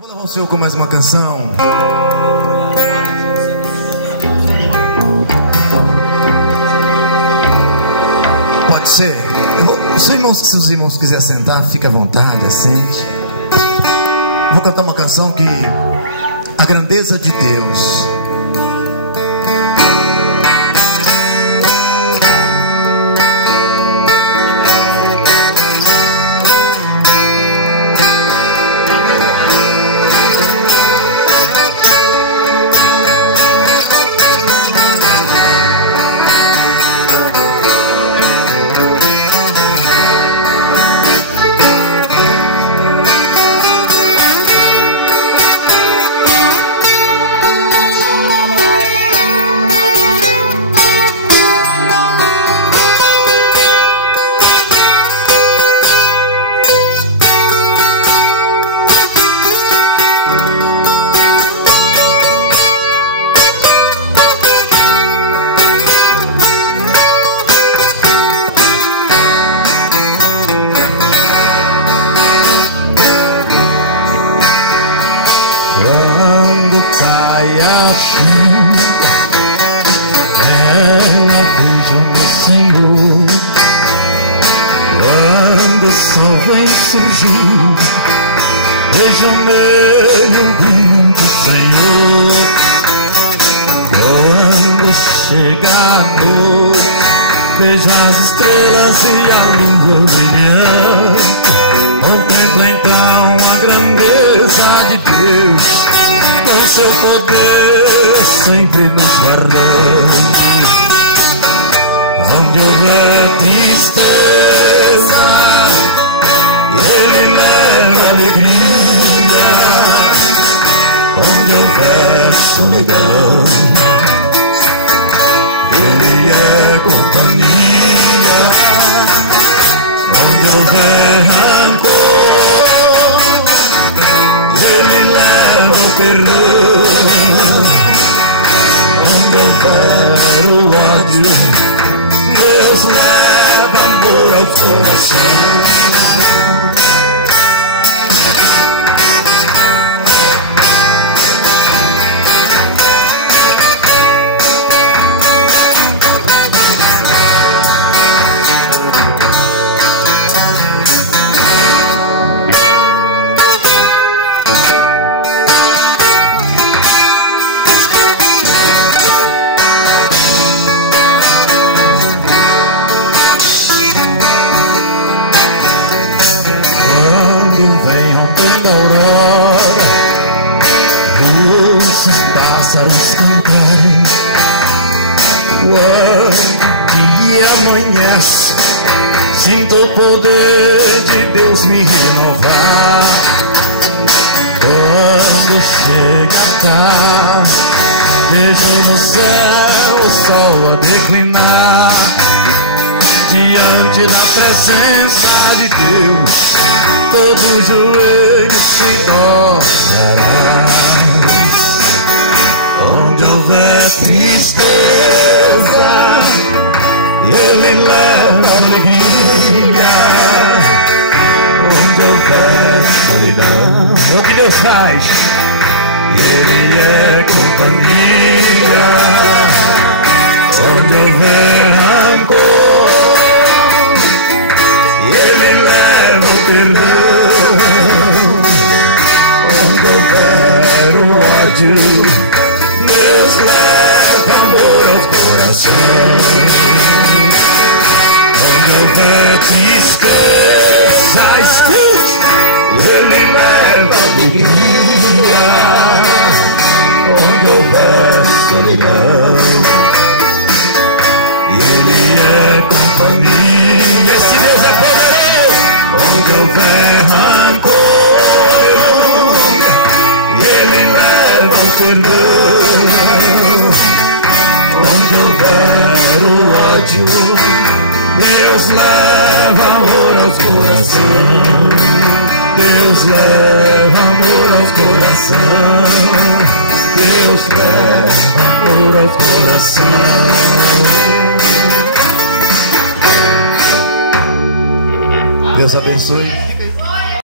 Vou levar o senhor com mais uma canção. Pode ser? Se os irmãos quiserem sentar, fica à vontade, assente. Vou cantar uma canção que... A grandeza de Deus. Sinto o poder de Deus me renovar. Quando chega a tarde, vejo no céu o sol a declinar. Diante da presença de Deus, todo joelho se dobrará. Onde houver tristeza, Ele leva alegria. Onde houver solidão, é o que Deus faz. Ele é companhia. Onde houver rancor, Ele leva o perdão. Onde houver o ódio, Deus leva amor ao coração. Onde houver tristeza, escute, Ele leva alegria. Onde houver solidão, Ele é companhia. Esse Deus é poderoso. Onde houver rancor, Ele leva o perdão. Onde houver o ódio, Deus leva amor aos corações. Deus leva amor aos corações. Deus leva amor aos corações. Deus abençoe.